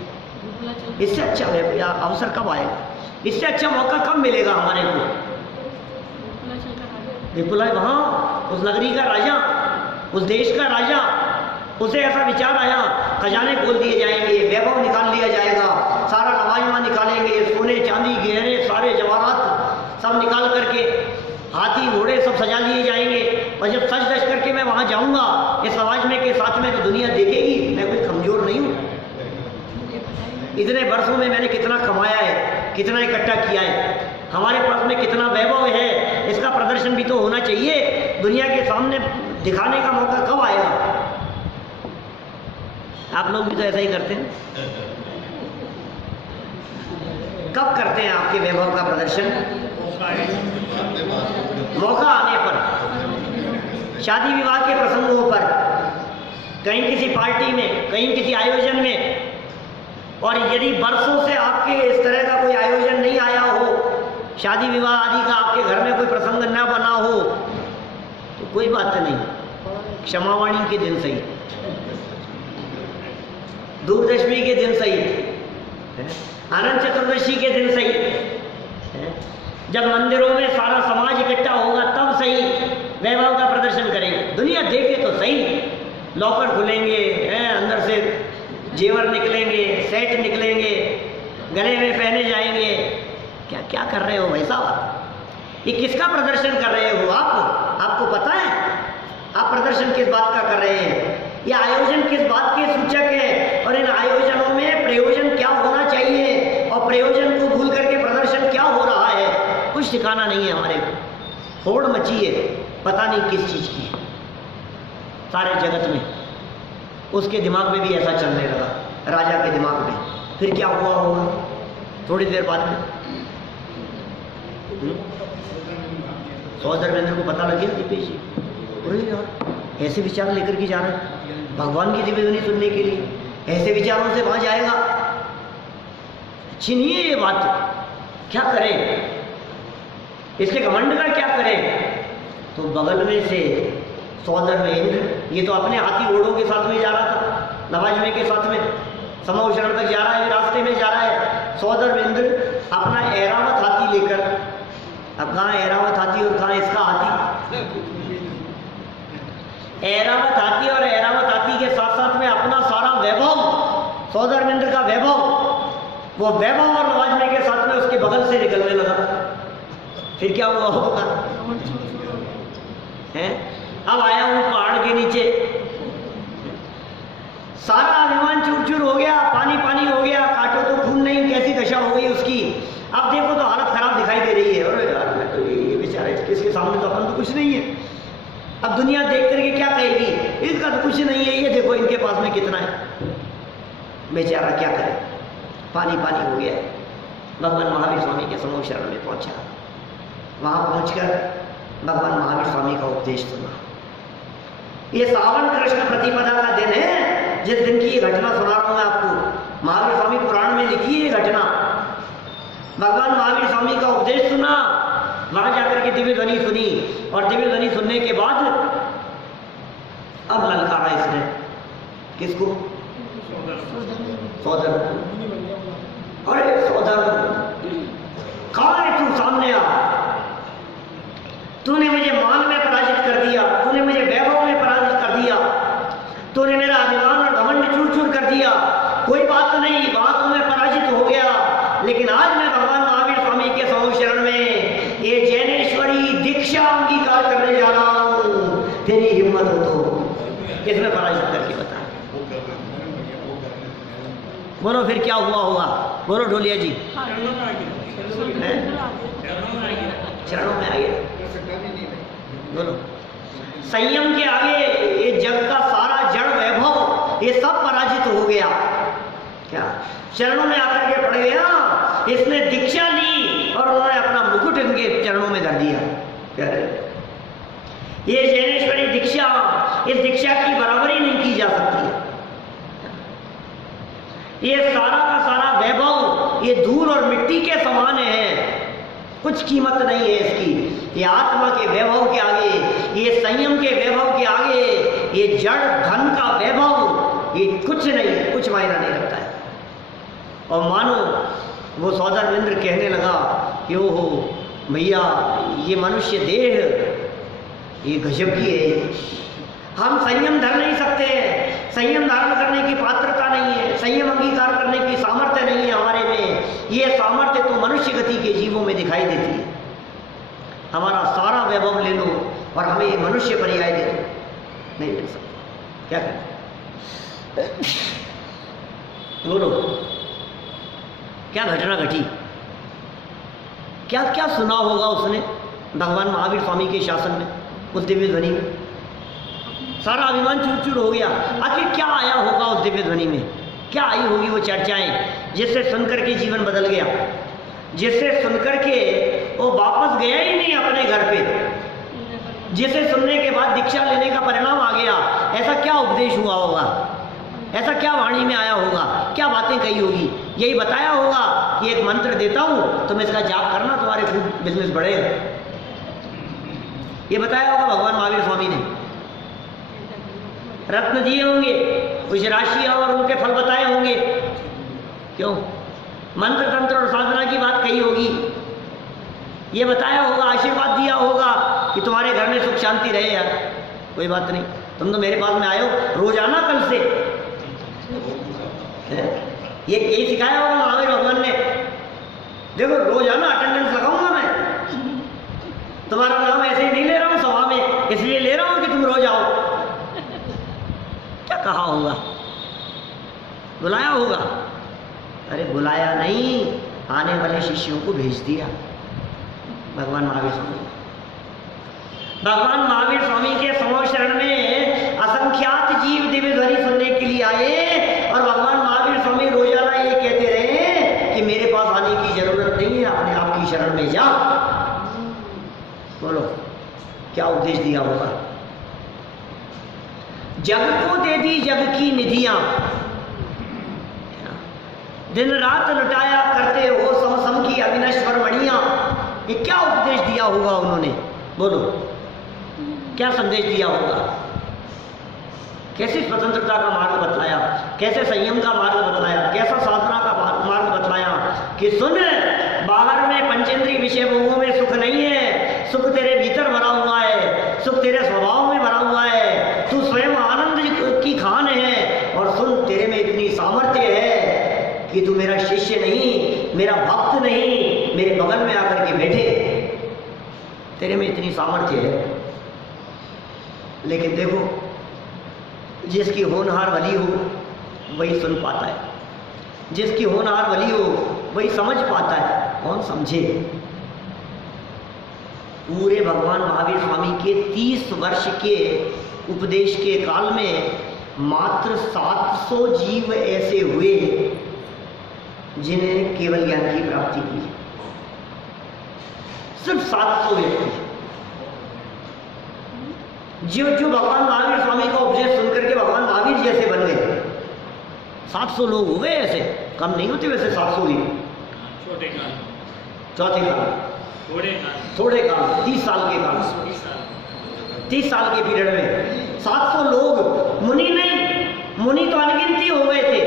इससे अच्छा अवसर कब आएगा? इससे अच्छा मौका कब मिलेगा हमारे को? विपुला वहाँ उस नगरी का राजा, उस देश का राजा, उसे ऐसा विचार आया खजाने खोल दिए जाएंगे, वैभव निकाल लिया जाएगा, सारा लवाजमा निकालेंगे, सोने चांदी गहने सारे जवाहरात सब निकाल करके हाथी घोड़े सब सजा लिए जाएंगे और जब सज धज करके मैं वहाँ जाऊँगा इस लवाजमे के साथ में तो दुनिया देखेगी मैं कोई कमज़ोर नहीं हूँ। इतने वर्षों में मैंने कितना कमाया है, कितना इकट्ठा किया है, हमारे पास में कितना वैभव है, इसका प्रदर्शन भी तो होना चाहिए। दुनिया के सामने दिखाने का मौका कब आएगा? आप लोग भी तो ऐसा ही करते हैं। कब करते हैं आपके वैभव का प्रदर्शन? मौका आने पर, शादी विवाह के प्रसंगों पर, कहीं किसी पार्टी में, कहीं किसी आयोजन में। और यदि वर्षों से आपके इस तरह का कोई आयोजन नहीं आया हो, शादी विवाह आदि का आपके घर में कोई प्रसंग न बना हो तो कोई बात नहीं, क्षमावाणी के दिन सही, दूरदशमी के दिन सही, अनंत चतुर्दशी के दिन सही, जब मंदिरों में सारा समाज इकट्ठा होगा तब सही वैभव का प्रदर्शन करेंगे। दुनिया देखे तो सही, लॉकर खुलेंगे, अंदर से जेवर निकलेंगे, सेट निकलेंगे, गले में पहने जाएंगे। क्या क्या कर रहे हो भाई साहब? ये किसका प्रदर्शन कर रहे हो आप? आपको पता है आप प्रदर्शन किस बात का कर रहे हैं? ये आयोजन किस बात के सूचक है? और इन आयोजनों में प्रयोजन क्या होना चाहिए और प्रयोजन को भूल करके प्रदर्शन क्या हो रहा है, कुछ ठिकाना नहीं है। हमारे होड़ मची है, पता नहीं किस चीज़ की है सारे जगत में। उसके दिमाग में भी ऐसा चलने लगा, राजा के दिमाग में। फिर क्या हुआ होगा थोड़ी देर बाद में? सौधर्मेंद्र को पता लग गया दीपेश जी, अरे यार ऐसे विचार लेकर के जा रहे हैं भगवान की दिव्य ध्वनि सुनने के लिए, ऐसे विचारों से वहां जाएगा, अच्छी नहीं है ये बात। क्या करें? इसके घमंड का क्या करें? तो बगल में से सौधर्मेंद्र, ये तो अपने हाथी घोड़ों के साथ में जा रहा था, नवाजमे के साथ में समूह शरण तक जा रहा है, रास्ते में जा रहा है। सौधर्मेंद्र अपना ऐरावत हाथी लेकर, अब कहाँ ऐरावत हाथी और कहाँ इसका हाथी? ऐरावत हाथी और ऐरावत हाथी के साथ साथ में अपना सारा वैभव, सौधर्मेंद्र का वैभव, वो वैभव और नवाजमे के साथ में उसके बगल से निकलने लगा। फिर क्या हुआ होगा? हैं? अब आया हूं पहाड़ के नीचे, सारा अभिमान चूर चूर हो गया, पानी पानी हो गया, काटो तो खून नहीं, कैसी दशा हो गई उसकी। अब देखो तो हालत खराब दिखाई दे रही है। अरे यार मैं तो ये बेचारा, इसके सामने तो अपन तो कुछ नहीं है। अब दुनिया देख करके क्या कहेगी? इसका तो कुछ नहीं है, ये देखो इनके पास में कितना है। बेचारा क्या करे, पानी पानी हो गया। भगवान महावीर स्वामी के समूह शरण में पहुंचा। वहां पहुंचकर भगवान महावीर स्वामी का उपदेश सुना। ये सावन कृष्ण प्रतिपदा का दिन है, जिस दिन की ये घटना सुना रहा हूं मैं आपको। महावीर स्वामी पुराण में लिखी है ये घटना। भगवान महावीर स्वामी का उपदेश सुना, वहां जाकर के दिव्य ध्वनि सुनी, और दिव्य ध्वनि सुनने के बाद अब ललकारा इसने किसको? सौधर। अरे सौधर, कहां है तू? सामने आ। तूने मुझे मान में पराजित कर दिया, तूने मुझे वैभव में पराजित कर दिया, तूने मेरा अभिमान और घमंड चूर चूर कर दिया। कोई बात नहीं, वहां तो मैं पराजित हो गया, लेकिन आज मैं भगवान महावीर स्वामी के समूह शरण में ये जैनेश्वरी दीक्षा अंगीकार करने जा रहा हूं। तेरी हिम्मत हो तो इसमें पराजित करके बता। बोलो फिर क्या हुआ होगा? बोलो ढोलिया जी। चरणों में आ गया। बोलो, संयम के आगे ये जग का सारा जड़ वैभव ये सब पराजित हो गया। क्या चरणों में आकर के पड़ गया, इसने दीक्षा ली और उन्होंने अपना मुकुट इनके चरणों में धर दिया। क्या ये जैनेश्वरी दीक्षा, इस दीक्षा की बराबरी नहीं की जा सकती है। ये सारा का सारा वैभव ये धूल और मिट्टी के समान है, कुछ कीमत नहीं है इसकी। ये आत्मा के वैभव के आगे, ये संयम के वैभव के आगे, ये जड़ धन का वैभव ये कुछ नहीं है, कुछ मायना नहीं रखता है। और मानो वो सौदर इंद्र कहने लगा कि ओहो भैया, ये मनुष्य देह ये गजब की है, हम संयम धर नहीं सकते, संयम धारण करने की पात्रता नहीं है, संयम अंगीकार करने की सामर्थ्य नहीं है हमारे में। ये सामर्थ्य तो मनुष्य गति के जीवों में दिखाई देती है। हमारा सारा वैभव ले लो और हमें ये मनुष्य पर्याय दे दो, नहीं मिल सकता। क्या करें? बोलो, क्या घटना घटी? क्या क्या सुना होगा उसने भगवान महावीर स्वामी के शासन में, उस दिव्य ध्वनि में? सारा अभिमान चूर चूर हो गया। आखिर क्या आया होगा उस दिव्य ध्वनि में? क्या आई होगी वो चर्चाएं जिससे सुनकर के जीवन बदल गया, जिससे सुनकर के वो वापस गया ही नहीं अपने घर पे, जिसे सुनने के बाद दीक्षा लेने का परिणाम आ गया? ऐसा क्या उपदेश हुआ होगा? ऐसा क्या वाणी में आया होगा? क्या बातें कही होगी? यही बताया होगा कि एक मंत्र देता हूं तुम इसका जाप करना, तुम्हारे खूब बिजनेस बढ़ेगा। ये बताया होगा भगवान महावीर स्वामी ने। रत्न दिए होंगे, कुछ राशियां और उनके फल बताए होंगे। क्यों? मंत्र तंत्र और साधना की बात कही होगी, ये बताया होगा, आशीर्वाद दिया होगा कि तुम्हारे घर में सुख शांति रहे। यार कोई बात नहीं, तुम तो मेरे पास में आए हो रोजाना कल से। ये यही सिखाया होगा महावीर भगवान ने। देखो रोजाना अटेंडेंस लगाऊंगा मैं, तुम्हारा नाम ऐसे ही नहीं ले रहा हूं सभा में, इसलिए ले रहा हूं कि तुम रोज आओ। क्या कहा होगा? बुलाया होगा? अरे बुलाया नहीं, आने वाले शिष्यों को भेज दिया भगवान महावीर स्वामी। भगवान महावीर स्वामी के समूह शरण में असंख्यात जीव दिव्य ध्वनि सुनने के लिए आए और भगवान महावीर स्वामी रोजाना ये कहते रहे कि मेरे पास आने की जरूरत नहीं है, अपने आप की शरण में जा। बोलो, क्या उपदेश दिया होगा? जग को दे दी जग की निधियां, दिन रात लुटाया करते हो सम सम की अविनश्वर मणियां। ये क्या उपदेश दिया होगा उन्होंने? बोलो, क्या संदेश दिया होगा? कैसे स्वतंत्रता का मार्ग बतलाया, कैसे संयम का मार्ग बतलाया, कैसा साधना का मार्ग बतलाया कि सुन, बाहर में पंचेंद्रीय विषय भोगों में सुख नहीं है, सुख तेरे भीतर भरा हुआ है, सुख तेरे स्वभाव में भरा हुआ है, तू स्वयं आनंद की खान है। और सुन, तेरे में इतनी सामर्थ्य है कि तू मेरा शिष्य नहीं, मेरा भक्त नहीं, मेरे बगल में आकर के बैठे, तेरे में इतनी सामर्थ्य है। लेकिन देखो, जिसकी होनहार वली हो वही सुन पाता है, जिसकी होनहार वली हो वही समझ पाता है। कौन समझे? पूरे भगवान महावीर स्वामी के 30 वर्ष के उपदेश के काल में मात्र 700 जीव ऐसे हुए जिन्हें केवल ज्ञान की प्राप्ति की। सिर्फ 700 व्यक्ति जो भगवान महावीर स्वामी का उपदेश सुनकर के भगवान महावीर जैसे बन गए। 700 लोग हो गए ऐसे, कम नहीं होते वैसे 700 ही। छोटे काल, चौथे काल, थोड़े काल, 30 साल के काल, 30 साल के पीरियड में 700 लोग। मुनि नहीं, मुनि तो अनगिनती हो गए थे,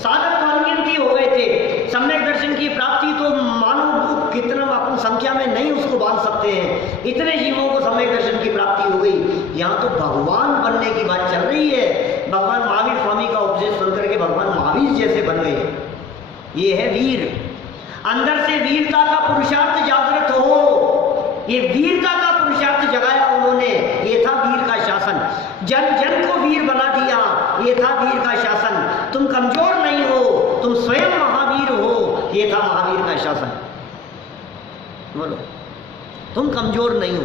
साधक तो अनगिनती हो गए थे। सम्यक दर्शन की प्राप्ति तो मानो कितना अपन संख्या में नहीं उसको बांध सकते हैं, इतने जीवों को सम्यक दर्शन की प्राप्ति हो गई। यहाँ तो भगवान बनने की बात चल रही है। भगवान महावीर स्वामी का उपदेश सुनकर के भगवान महावीर जैसे बन गए। ये है वीर। अंदर से वीरता का पुरुषार्थ जागृत हो, ये वीरता का पुरुषार्थ जगाया उन्होंने। ये था वीर का शासन, जन जन को वीर बना दिया। ये था वीर का शासन। तुम कमजोर नहीं हो, तुम स्वयं महावीर हो। ये था महावीर का शासन। बोलो, तुम कमज़ोर नहीं हो,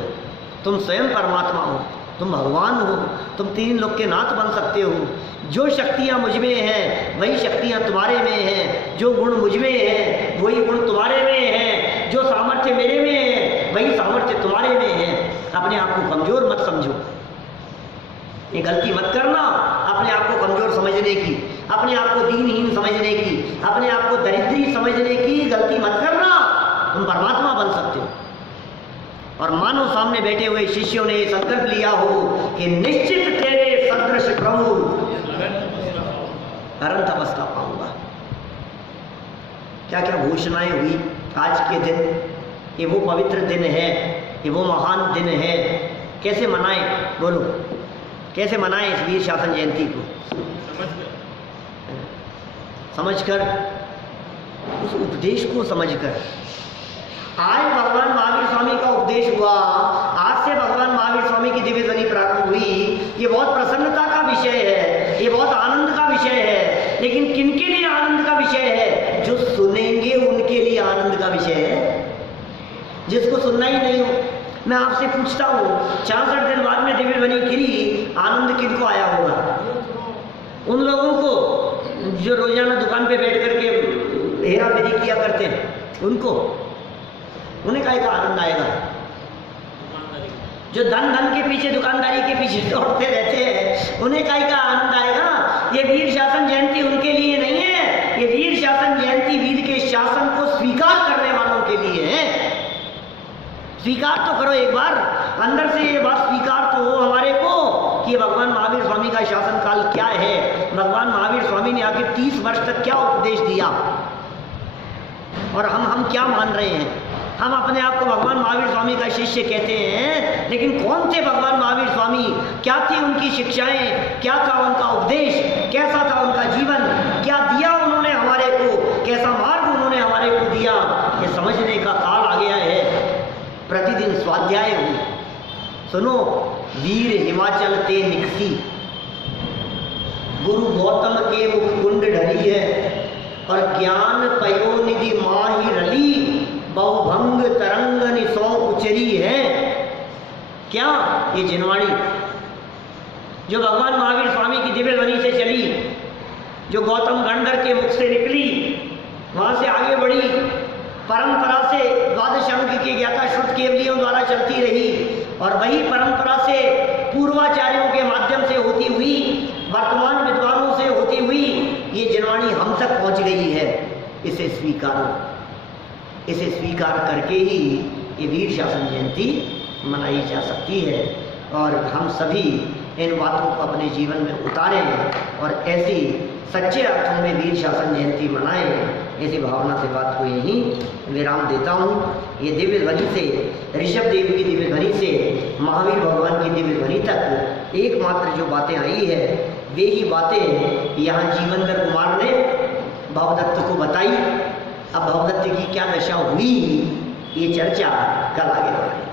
तुम स्वयं परमात्मा हो, तुम भगवान हो, तुम तीन लोक के नाथ बन सकते हो। जो शक्तियाँ मुझ में हैं वही शक्तियाँ तुम्हारे में हैं, जो गुण मुझ में हैं वही गुण तुम्हारे में हैं, जो सामर्थ्य मेरे में है वही सामर्थ्य तुम्हारे में है। अपने आप को कमज़ोर मत समझो, ये गलती मत करना अपने आप को कमज़ोर समझने की, अपने आप को दीनहीन समझने की, अपने आप को दरिद्री समझने की गलती मत करना। तुम परमात्मा बन सकते हो। और मानो सामने बैठे हुए शिष्यों ने संकल्प लिया हो कि निश्चित तेरे सदृश प्रभु अनंत अवस्था पाऊंगा। क्या क्या घोषणाएं हुई आज के दिन। ये वो पवित्र दिन है, ये वो महान दिन है। कैसे मनाएं, बोलो कैसे मनाएं इस वीर शासन जयंती को? समझकर, उस उपदेश को समझकर। आज भगवान महावीर स्वामी का उपदेश हुआ, आज से भगवान महावीर स्वामी की दिव्य ध्वनि प्रारंभ हुई। ये बहुत प्रसन्नता का विषय है, ये बहुत आनंद का विषय है। लेकिन किनके लिए आनंद का विषय है? जो सुनेंगे उनके लिए आनंद का विषय है, जिसको सुनना ही नहीं हो। मैं आपसे पूछता हूँ, 66 दिन बाद में दिव्य ध्वनि गिरी, आनंद किनको आया होगा? उन लोगों को जो रोजाना दुकान पे बैठ करके हेरा फेरी किया करते हैं, उनको, उन्हें काहे का आनंद आएगा? जो धन के पीछे, दुकानदारी के पीछे दौड़ते रहते हैं, उन्हें काहे का आनंद आएगा? ये वीर शासन जयंती उनके लिए नहीं है। ये वीर शासन जयंती वीर के शासन को स्वीकार करने वालों के लिए है। स्वीकार तो करो एक बार, अंदर से ये बात स्वीकार तो हो हमारे को कि भगवान महावीर स्वामी का शासन काल क्या है, भगवान महावीर स्वामी ने आखिर 30 वर्ष तक क्या उपदेश दिया, और हम क्या मान रहे हैं। हम अपने आप को भगवान महावीर स्वामी का शिष्य कहते हैं, लेकिन कौन थे भगवान महावीर स्वामी? क्या थी उनकी शिक्षाएं? क्या था उनका उपदेश? कैसा था उनका जीवन? क्या दिया उन्होंने हमारे को? कैसा मार्ग उन्होंने हमारे को दिया? ये समझने का काल आ गया है। प्रतिदिन स्वाध्याय हो। सुनो, वीर हिमाचल ते निकसी, गुरु गौतम के मुख कुंड ढली है, और ज्ञान पयोनिधि माही रली, बहुभंग तरंग निसौ उचरी है। क्या ये जिनवाणी जो भगवान महावीर स्वामी की दिव्य ध्वनि से चली, जो गौतम गंधर के मुख से निकली, वहां से आगे बढ़ी, परंपरा से द्वादश अंग की ज्ञाता शुद्ध केवलियों द्वारा चलती रही, और वही परंपरा से पूर्वाचार्यों के माध्यम से होती हुई, वर्तमान विद्वानों से होती हुई ये जिनवाणी हम तक पहुंच गई है। इसे स्वीकारो, इसे स्वीकार करके ही ये वीर शासन जयंती मनाई जा सकती है। और हम सभी इन बातों को अपने जीवन में उतारें और ऐसी सच्चे अर्थों में वीर शासन जयंती मनाएं। ऐसी भावना से बात को यहीं विराम देता हूँ। ये दिव्य ध्वनि से, ऋषभ देव की दिव्य ध्वनि से महावीर भगवान की दिव्य ध्वनि तक एकमात्र जो बातें आई है, वे ही बातें यहाँ जीवनधर कुमार ने भवदत्त को बताई। अब भवदत्त की क्या दशा हुई, ये चर्चा कल आगे बढ़ेगी।